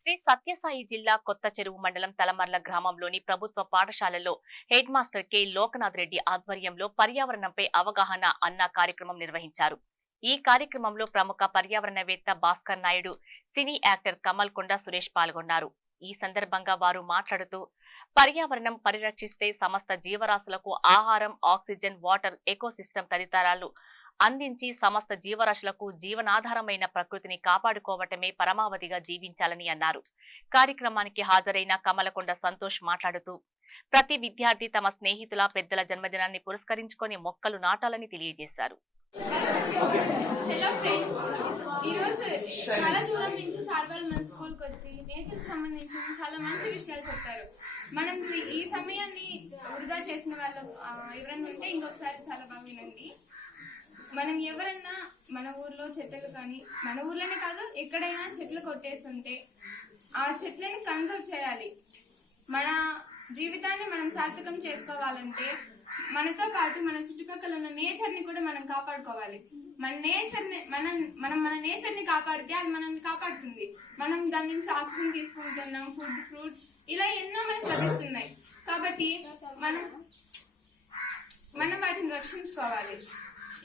శ్రీ సత్యసాయి జిల్లా కొత్త చెరువు మండలం తలమర్ల గ్రామంలోని ప్రభుత్వ పాఠశాలలో head master K. Lokanath Reddy ఆధ్వర్యంలో పర్యావరణంపై అవగాహన అన్న కార్యక్రమం నిర్వహించారు. ఈ కార్యక్రమంలో ప్రముఖ పర్యావరణవేత్త భాస్కర్ నాయుడు సినీ యాక్టర్ కమల్ కొండ సురేష్ పాల్గొన్నారు. ఈ సందర్భంగా వారు మాట్లాడుతూ పర్యావరణం పరిరక్షిస్తే సమస్త జీవరాశులకు ఆహారం ఆక్సిజన్ వాటర్ ఎకోసిస్టమ్ తదితరాలు అందించి సమస్త జీవరాశులకు జీవనాధారమైన ప్రకృతిని కాపాడుకోవటమే పరమావధిగా జీవించాలని అన్నారు. కార్యక్రమానికి హాజరైన కమలకొండ సంతోష్ మాట్లాడుతూ ప్రతి విద్యార్థి తమ స్నేహితుల పెద్దల జన్మదినాన్ని పురస్కరించుకొని మొక్కలు నాటాలని తెలియజేశారు. హలో ఫ్రెండ్స్ ఈరోజు చాలా దూరం నుంచి మన స్కూల్కి వచ్చి నేచర్కి సంబంధించిన చాలా మంచి విషయాలు చెప్పారు. మనం ఈ- సమయాన్ని వృధా చేసిన వాళ్ళు ఎవరన్నా ఉంటే ఇంకొకసారి చాలా బాగా వినండి. మనం ఎవరన్నా మన ఊర్లో చెట్లు కానీ మన ఊర్లోనే కాదు ఎక్కడైనా చెట్లు కొట్టేస్తుంటే ఆ చెట్లని కన్సర్వ్ చేయాలి. మన జీవితాన్ని మనం సార్థకం చేసుకోవాలంటే మనతో పాటు మన చుట్టుపక్కల ఉన్న నేచర్ని కూడా మనం కాపాడుకోవాలి. మన నేచర్ని మనం మనం మన నేచర్ని కాపాడితే అది మనల్ని కాపాడుతుంది. మనం దాని నుంచి ఆక్సిజన్ తీసుకుంటున్నాం ఫుడ్ ఫ్రూట్స్ ఇలా ఎన్నో మనకు లభిస్తున్నాయి. కాబట్టి మనం మనం వాటిని రక్షించుకోవాలి.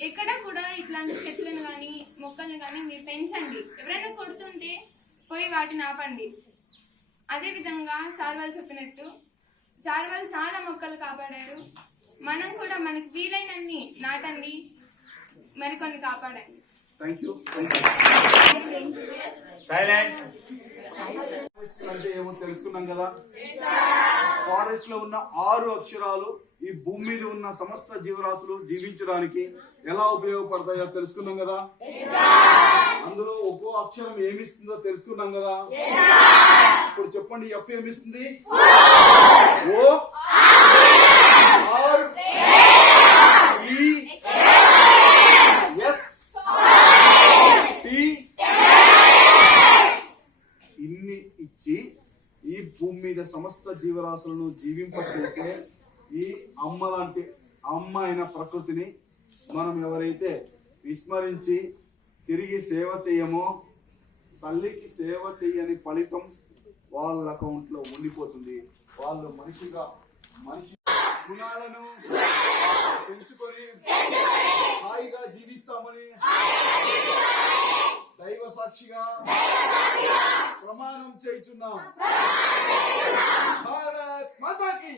ఎక్కడ కూడా ఇట్లాంటి చెట్లను కానీ మొక్కలను కానీ మీరు పెంచండి. ఎవరైనా కొడుతుంటే పోయి వాటిని ఆపండి. అదే విధంగా సార్ వాళ్ళు చెప్పినట్టు సార్ వాళ్ళు చాలా మొక్కలు కాపాడారు. మనం కూడా మనకి వీలైనన్ని నాటండి. మరికొన్ని కాపాడండి. Thank you thank you silence అంటే ఏమో తెలుసుకున్నాం కదా? ఫారెస్ట్లో ఉన్న ఆరు అక్షరాలు ఈ భూమి మీద ఉన్న సమస్త జీవరాశులు జీవించడానికి ఎలా ఉపయోగపడతాయో తెలుసుకున్నాం కదా? అందులో ఒక్కో అక్షరం ఏమిస్తుందో తెలుసుకున్నాం కదా? ఇప్పుడు చెప్పండి F ఏమిస్తుంది? O R E S T ఇచ్చి ఈ భూమి మీద సమస్త జీవరాశులను జీవింపచేసే ఈ అమ్మ లాంటి అమ్మ అయిన ప్రకృతిని మనం ఎవరైతే విస్మరించి తిరిగి సేవ చేయమో తల్లికి సేవ చేయని ఫలితం వాళ్ళ అకౌంట్లో ఉండిపోతుంది. వాళ్ళు మనిషిగా మనిషి గుణాలను పెంచుకొని హాయిగా జీవిస్తామని సాక్షిగా ప్రమాణం చేయుచున్నాం. భారత్ మాతాకి.